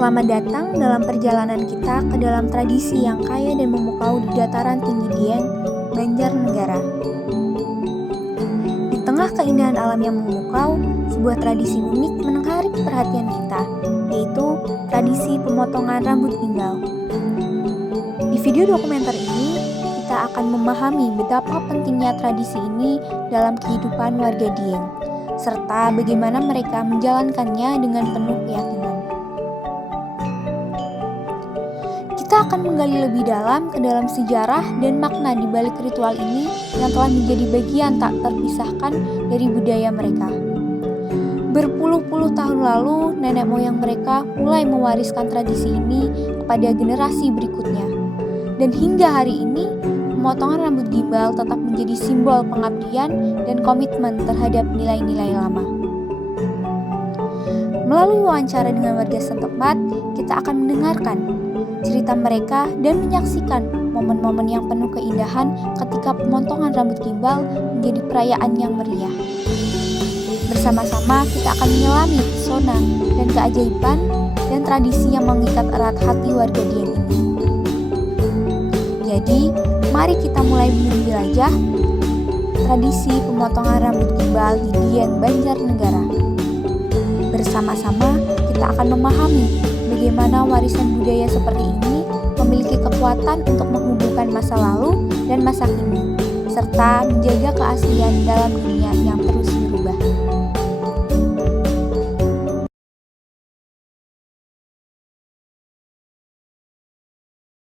Selamat datang dalam perjalanan kita ke dalam tradisi yang kaya dan memukau di dataran tinggi Dieng, Banjarnegara. Di tengah keindahan alam yang memukau, sebuah tradisi unik menarik perhatian kita, yaitu tradisi pemotongan rambut gimbal. Di video dokumenter ini, kita akan memahami betapa pentingnya tradisi ini dalam kehidupan warga Dieng, serta bagaimana mereka menjalankannya dengan penuh keyakinan. Kita akan menggali lebih dalam ke dalam sejarah dan makna di balik ritual ini yang telah menjadi bagian tak terpisahkan dari budaya mereka. Berpuluh-puluh tahun lalu, nenek moyang mereka mulai mewariskan tradisi ini kepada generasi berikutnya. Dan hingga hari ini, pemotongan rambut gimbal tetap menjadi simbol pengabdian dan komitmen terhadap nilai-nilai lama. Melalui wawancara dengan warga setempat, kita akan mendengarkan cerita mereka dan menyaksikan momen-momen yang penuh keindahan ketika pemotongan rambut gimbal menjadi perayaan yang meriah. Bersama-sama kita akan menyelami pesona dan keajaiban dan tradisi yang mengikat erat hati warga Dieng ini. Jadi, mari kita mulai menjelajah tradisi pemotongan rambut gimbal di Dieng, Banjarnegara. Bersama-sama kita akan memahami bagaimana warisan budaya seperti ini memiliki kekuatan untuk menghubungkan masa lalu dan masa kini, serta menjaga keaslian dalam dunia yang terus berubah.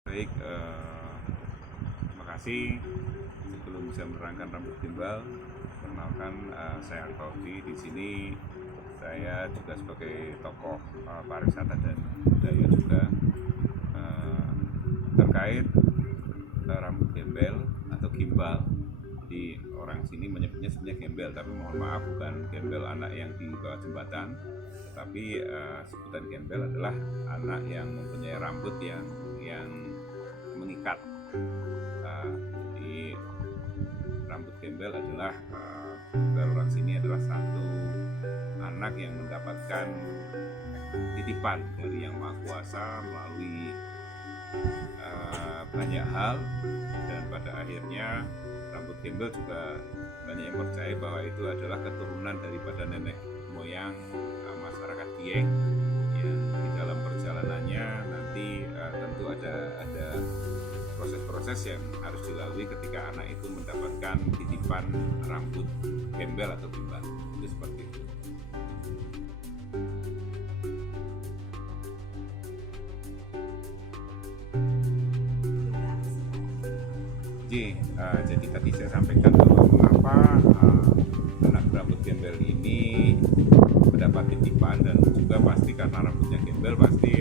Baik, terima kasih. Sebelum bisa menerangkan rambut gimbal, perkenalkan saya Alfauzi. Di sini saya juga sebagai tokoh pariwisata dan budaya juga terkait rambut gembel atau gimbal. Jadi orang sini menyebutnya sebenarnya gembel, tapi mohon maaf bukan gembel anak yang di bawah jembatan, tapi sebutan gembel adalah anak yang mempunyai rambut yang mengikat. Jadi rambut gembel adalah orang sini adalah satu anak yang mendapatkan titipan dari Yang Maha Kuasa melalui banyak hal, dan pada akhirnya rambut gembel juga banyak yang percaya bahwa itu adalah keturunan daripada nenek moyang masyarakat Dieng yang di dalam perjalanannya nanti tentu ada proses-proses yang harus dilalui ketika anak itu mendapatkan titipan rambut gembel atau gimbal. Itu seperti itu. Jadi tadi saya sampaikan bahwa mengapa anak rambut gembel ini mendapat titipan, dan juga pasti karena rambutnya gembel pasti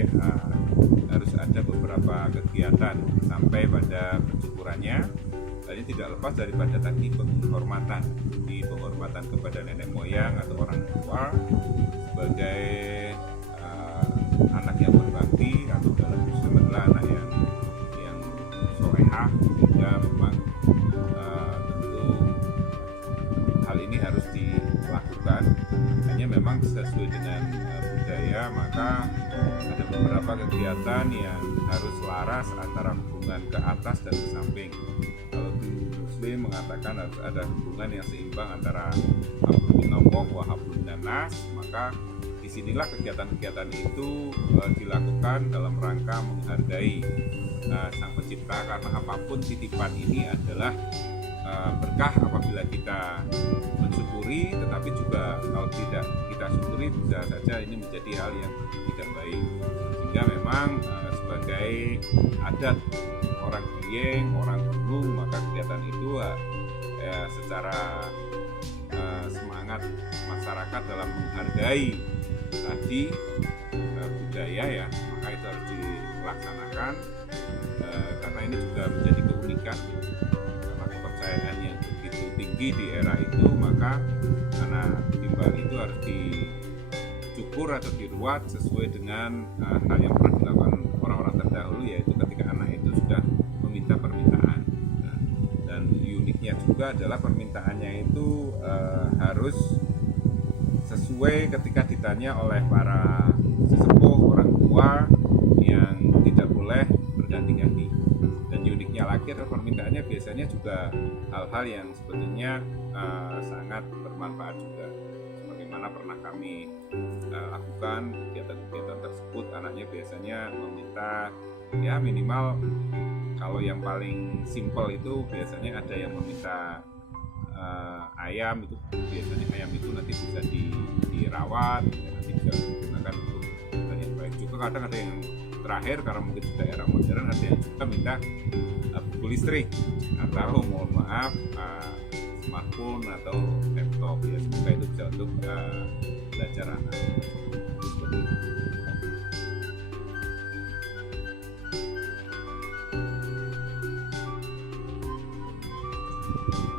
harus ada beberapa kegiatan sampai pada pencukurannya. Dan ini tidak lepas daripada tadi penghormatan, di penghormatan kepada nenek moyang atau orang tua sebagai anak yang berbakti, atau dalam Islam adalah anak yang solehah. Sehingga memang tentu hal ini harus dilakukan. Hanya memang sesuai dengan budaya, maka ada beberapa kegiatan yang harus selaras antara hubungan ke atas dan ke samping. Kalau Muslim mengatakan harus ada hubungan yang seimbang antara hablum minallah wa hablum minannas, maka disinilah kegiatan-kegiatan itu dilakukan dalam rangka menghargai Sang Pencipta, karena apapun titipan ini adalah berkah apabila kita mensyukuri, tetapi juga kalau tidak kita syukuri bisa saja ini menjadi hal yang tidak baik. Sehingga memang sebagai adat orang Dieng, orang Gunung, maka kegiatan itu secara semangat masyarakat dalam menghargai tadi budaya ya, maka itu harus dilaksanakan, karena ini juga menjadi keunikan karena kepercayaan yang begitu tinggi di era itu. Maka anak gimbal itu harus dicukur atau diruat sesuai dengan hal yang pernah dilakukan orang-orang terdahulu, yaitu ketika anak itu sudah meminta permintaan. Dan uniknya juga adalah permintaannya itu harus sesuai ketika ditanya oleh para sesepuh, orang bahwa yang tidak boleh berganti-ganti. Dan uniknya lagi adalah permintaannya biasanya juga hal-hal yang sebetulnya sangat bermanfaat juga. Sebagaimana pernah kami lakukan kegiatan-kegiatan tersebut, anaknya biasanya meminta ya minimal, kalau yang paling simpel itu biasanya ada yang meminta ayam. Itu biasanya ayam itu nanti bisa dirawat, nanti bisa digunakan untuk hal yang baik juga. Kadang ada yang terakhir, karena mungkin sudah era modern, ada yang juga minta buku listrik atau mohon maaf smartphone atau laptop ya, semoga itu bisa untuk belajar anak.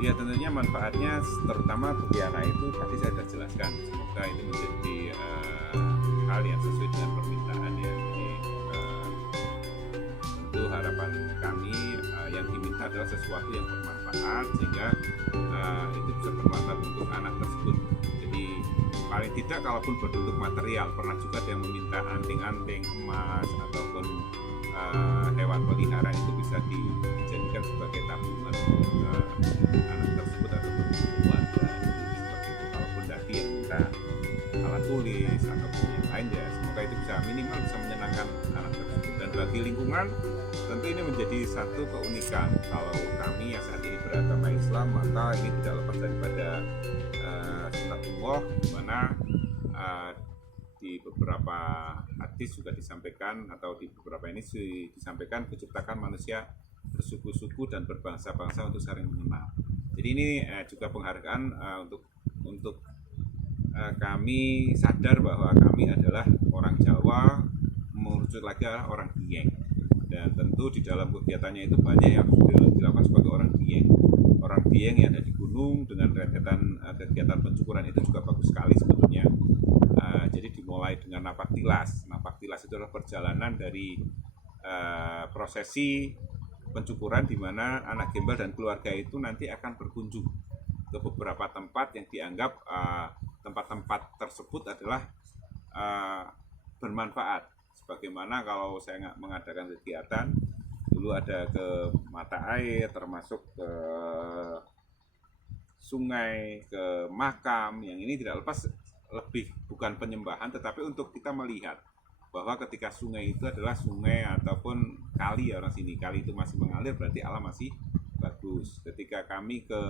Ya tentunya manfaatnya terutama bagi anak itu tadi saya sudah jelaskan. Semoga itu menjadi hal yang sesuai dengan permintaan ya. Jadi tentu harapan kami yang diminta adalah sesuatu yang bermanfaat, sehingga itu bisa bermanfaat untuk anak tersebut. Jadi paling tidak kalaupun berbentuk material, pernah juga ada yang meminta anting-anting emas ataupun hewan peliharaan, itu bisa dijadikan sebagai tabungan anak tersebut ataupun keluarga. Seperti itu. Kalaupun tadi yang minta alat tulis ataupun yang lain ya, semoga itu bisa minimal bisa menyenangkan anak tersebut. Dan bagi lingkungan tentu ini menjadi satu keunikan. Kalau kami yang saat ini beragama Islam, maka ini tidak lepas daripada sunatullah, di mana di beberapa hadis juga disampaikan, atau di beberapa ini disampaikan, menciptakan manusia bersuku-suku dan berbangsa-bangsa untuk saling mengenal. Jadi ini juga penghargaan untuk kami sadar bahwa kami adalah orang Jawa, merujuk lagi adalah orang Dieng. Dan tentu di dalam kegiatannya itu banyak yang dilakukan sebagai orang Dieng. Orang Dieng yang ada di gunung dengan kegiatan pencukuran itu juga bagus sekali sebetulnya. Jadi dimulai dengan napak tilas. Napak tilas itu adalah perjalanan dari prosesi pencukuran, di mana anak gembel dan keluarga itu nanti akan berkunjung ke beberapa tempat yang dianggap tempat-tempat tersebut adalah bermanfaat. Sebagaimana kalau saya mengadakan kegiatan dulu, ada ke mata air, termasuk ke sungai, ke makam, yang ini tidak lepas lebih bukan penyembahan, tetapi untuk kita melihat bahwa ketika sungai itu adalah sungai ataupun kali, ya orang sini, kali itu masih mengalir, berarti alam masih bagus. Ketika kami ke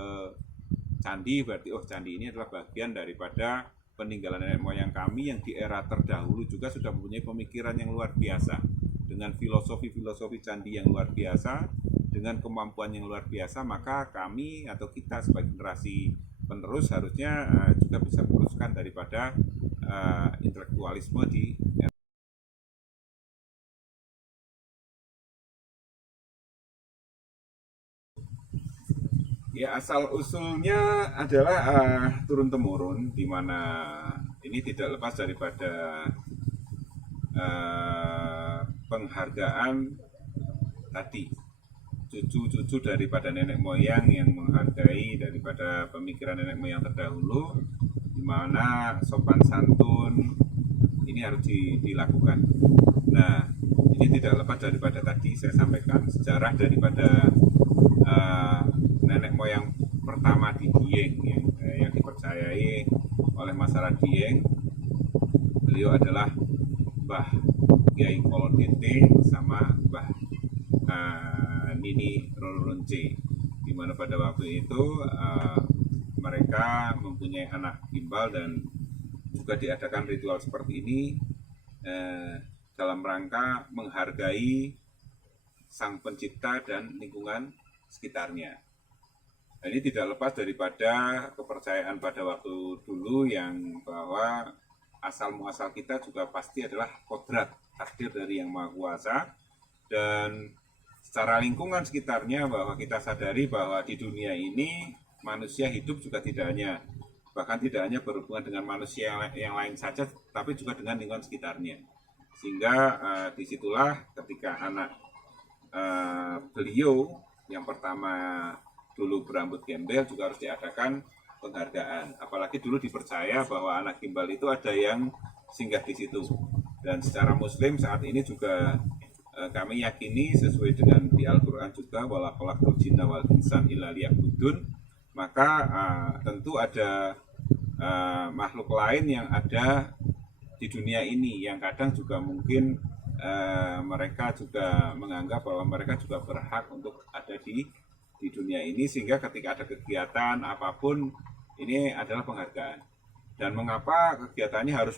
candi, berarti candi ini adalah bagian daripada peninggalan nenek moyang kami yang di era terdahulu juga sudah mempunyai pemikiran yang luar biasa, dengan filosofi candi yang luar biasa, dengan kemampuan yang luar biasa. Maka kami atau kita sebagai generasi penerus harusnya juga bisa meneruskan daripada intelektualisme di ya. Asal usulnya adalah turun temurun, di mana ini tidak lepas daripada penghargaan tadi, cucu-cucu daripada nenek moyang yang menghargai daripada pemikiran nenek moyang terdahulu, di mana sopan santun ini harus dilakukan. Nah, ini tidak lepas daripada tadi saya sampaikan sejarah daripada nenek moyang pertama di Dieng yang dipercayai oleh masyarakat Dieng. Beliau adalah Mbah Kiai Kolodente sama Mbah Nini Rolonce, di mana pada waktu itu mereka mempunyai anak gimbal, dan juga diadakan ritual seperti ini dalam rangka menghargai sang pencipta dan lingkungan sekitarnya. Dan ini tidak lepas daripada kepercayaan pada waktu dulu yang bahwa asal muasal kita juga pasti adalah kodrat, takdir dari Yang Maha Kuasa. Dan secara lingkungan sekitarnya, bahwa kita sadari bahwa di dunia ini manusia hidup juga bahkan tidak hanya berhubungan dengan manusia yang lain saja, tapi juga dengan lingkungan sekitarnya. Sehingga disitulah ketika anak beliau yang pertama dulu berambut gembel juga harus diadakan penghargaan. Apalagi dulu dipercaya bahwa anak gimbal itu ada yang singgah di situ. Dan secara Muslim saat ini juga kami yakini sesuai dengan di Al-Quran juga wala khalaqtul jinna wal insan illa liya'budun, maka tentu ada makhluk lain yang ada di dunia ini yang kadang juga mungkin mereka juga menganggap bahwa mereka juga berhak untuk ada di dunia ini, sehingga ketika ada kegiatan apapun ini adalah penghargaan. Dan mengapa kegiatannya harus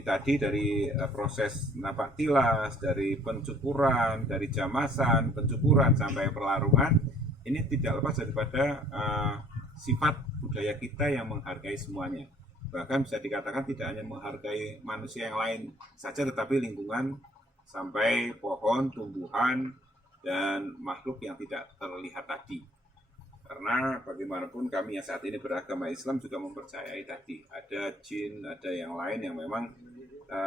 tadi dari proses napak tilas, dari pencukuran, dari jamasan, pencukuran sampai perlarungan, ini tidak lepas daripada sifat budaya kita yang menghargai semuanya. Bahkan bisa dikatakan tidak hanya menghargai manusia yang lain saja, tetapi lingkungan sampai pohon, tumbuhan, dan makhluk yang tidak terlihat tadi. Karena bagaimanapun kami yang saat ini beragama Islam juga mempercayai tadi ada jin, ada yang lain yang memang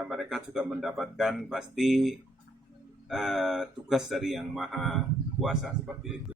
mereka juga mendapatkan pasti tugas dari Yang Maha Kuasa seperti itu.